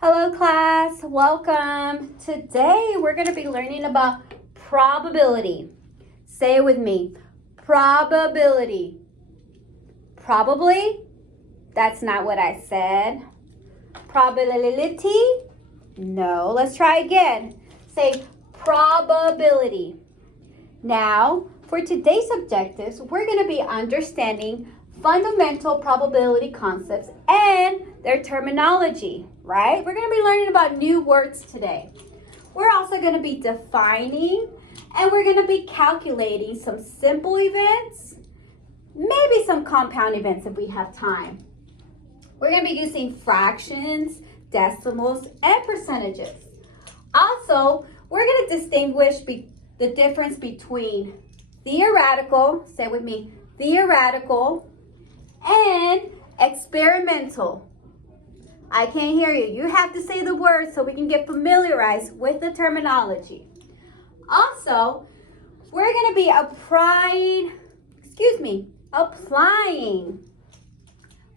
Hello class, welcome. Today we're going to be learning about probability. Say it with me, probability. Probably, that's not what I said. Probability, no. Let's try again. Say probability. Now, for today's objectives, we're going to be understanding fundamental probability concepts and their terminology, right? We're going to be learning about new words today. We're also going to be defining and we're going to be calculating some simple events, maybe some compound events if we have time. We're going to be using fractions, decimals, and percentages. Also, we're going to distinguish the difference between theoretical, say with me, theoretical, and experimental. I can't hear you. You have to say the word so we can get familiarized with the terminology. Also, we're going to be applying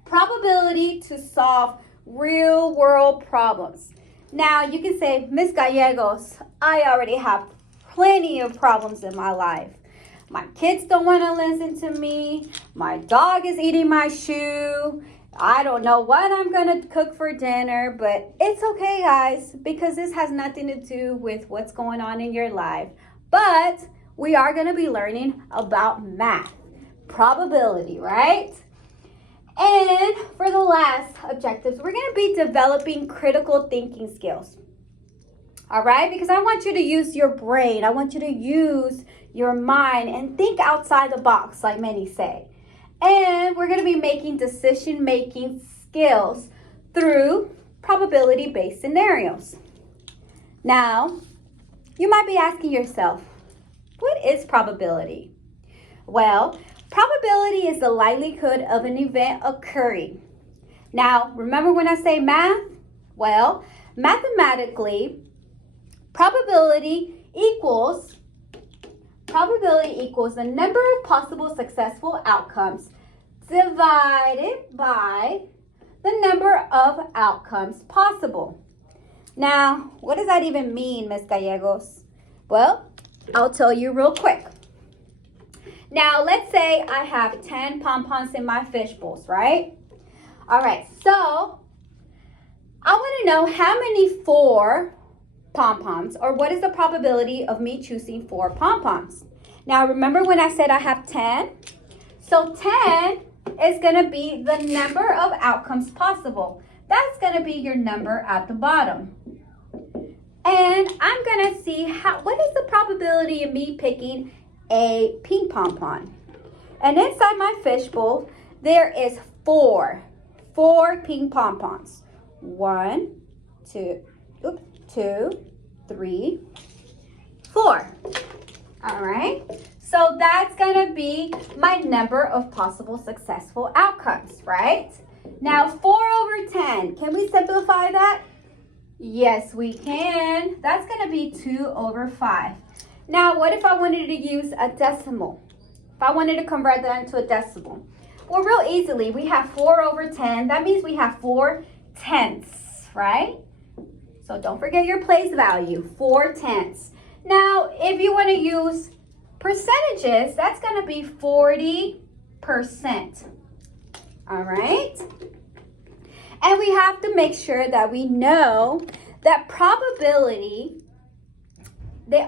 probability to solve real world problems. Now, you can say, Miss Gallegos, I already have plenty of problems in my life. My kids don't want to listen to me. My dog is eating my shoe. I don't know what I'm going to cook for dinner, but it's okay, guys, because this has nothing to do with what's going on in your life. But we are going to be learning about math, probability, right? And for the last objectives, we're going to be developing critical thinking skills. All right, because I want you to use your brain. I want you to use your mind and think outside the box, like many say. And we're going to be making decision-making skills through probability-based scenarios. Now, you might be asking yourself, what is probability? Well, probability is the likelihood of an event occurring. Now, remember when I say math? Well, mathematically, probability equals the number of possible successful outcomes divided by the number of outcomes possible. Now, what does that even mean, Ms. Gallegos? Well, I'll tell you real quick. Now, let's say I have 10 pom-poms in my fish bowls, right? All right, so I want to know how many 4 pom-poms, or what is the probability of me choosing 4 pom-poms? Now, remember when I said I have 10? So 10 is going to be the number of outcomes possible. That's going to be your number at the bottom. And I'm going to see what is the probability of me picking a pink pom-pom. And inside my fishbowl, there is 4 pink pom-poms. 1, 2, 3, 4. All right. So that's going to be my number of possible successful outcomes, right? Now, 4 over 10. Can we simplify that? Yes, we can. That's going to be 2 over 5. Now, what if I wanted to use a decimal? If I wanted to convert that into a decimal? Well, real easily, we have 4 over 10. That means we have 4 tenths, right? So don't forget your place value, 4 tenths. Now, if you want to use percentages, that's going to be 40%. All right? And we have to make sure that we know that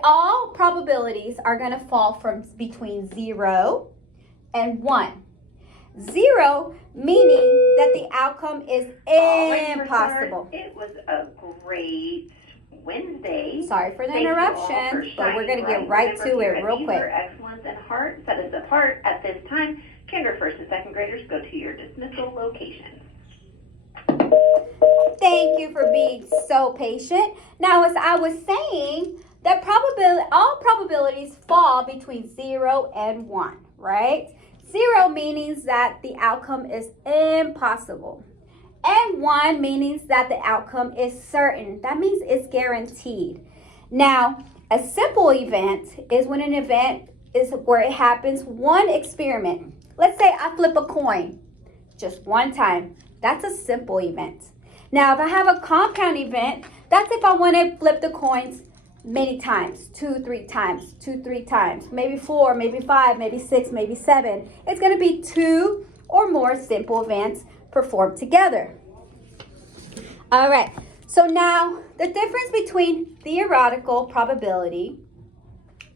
all probabilities are going to fall from between 0 and 1. 0 meaning that the outcome is impossible. It was a great Wednesday. Sorry for the interruption, but we're going to get right to it real quick. Excellence and heart set us apart. At this time, kinder, first, and second graders go to your dismissal locations. Thank you for being so patient. Now, as I was saying, that all probabilities fall between 0 and 1, right? 0 means that the outcome is impossible. And 1 means that the outcome is certain. That means it's guaranteed. Now, a simple event is when an event is where it happens one experiment. Let's say I flip a coin just one time. That's a simple event. Now, if I have a compound event, that's if I want to flip the coins many times, 2, 3 times, 2, 3 times, maybe 4, maybe 5, maybe 6, maybe 7. It's going to be 2 or more simple events performed together. All right, so now the difference between theoretical probability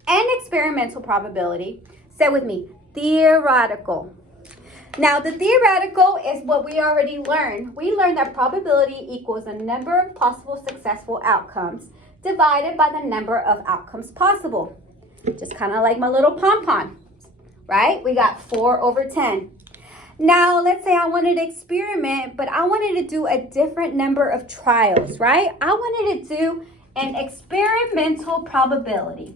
and experimental probability, say with me, theoretical. Now, the theoretical is what we already learned. We learned that probability equals the number of possible successful outcomes divided by the number of outcomes possible. Just kind of like my little pom-pom, right? We got 4 over 10. Now, let's say I wanted to experiment, but I wanted to do a different number of trials, right? I wanted to do an experimental probability.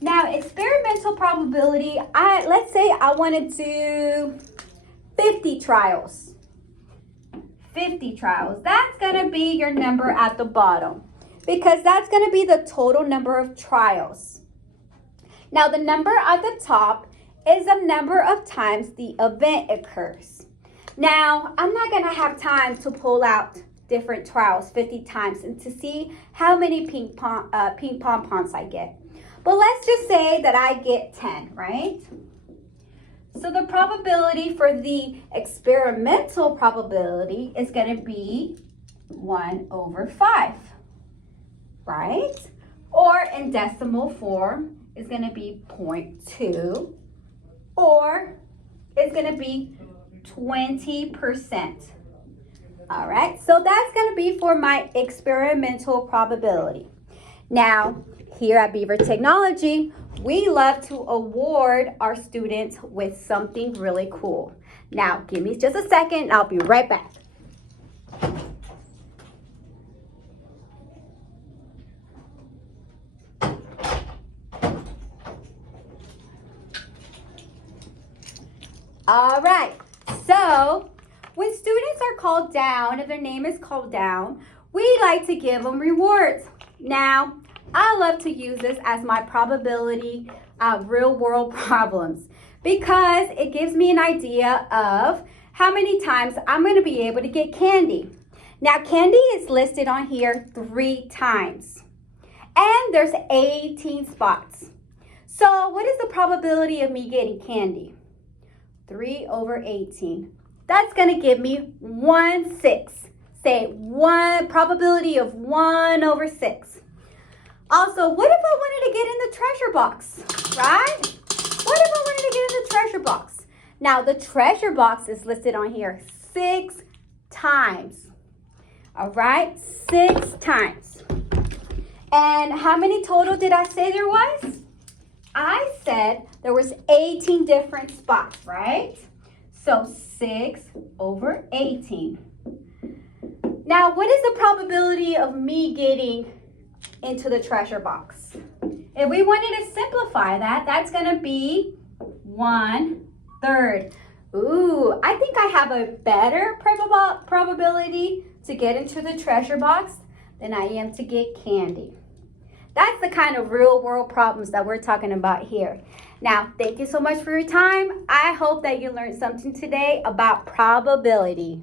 Now, experimental probability, let's say I want to do 50 trials. 50 trials. That's going to be your number at the bottom because that's going to be the total number of trials. Now, the number at the top is the number of times the event occurs. Now, I'm not going to have time to pull out different trials 50 times and to see how many pink pom-poms I get. But let's just say that I get 10, right? So the probability for the experimental probability is going to be 1 over 5, right? Or in decimal form, it's going to be 0.2, or it's going to be 20%. All right, so that's going to be for my experimental probability. Now, here at Beaver Technology, we love to award our students with something really cool. Now, give me just a second, I'll be right back. All right, so when students are called down, if their name is called down, we like to give them rewards. Now, I love to use this as my probability real world problems because it gives me an idea of how many times I'm going to be able to get candy. Now, candy is listed on here 3 times, and there's 18 spots. So what is the probability of me getting candy? 3 over 18. That's going to give me 1/6. Say one probability of 1 over 6. Also, what if I wanted to get in the treasure box, right? What if I wanted to get in the treasure box? Now, the treasure box is listed on here 6 times. All right, 6 times. And how many total did I say there was? I said there was 18 different spots, right? So 6 over 18. Now, what is the probability of me getting into the treasure box? If we wanted to simplify that, that's going to be 1/3. Ooh, I think I have a better probability to get into the treasure box than I am to get candy. That's the kind of real world problems that we're talking about here. Now, thank you so much for your time. I hope that you learned something today about probability.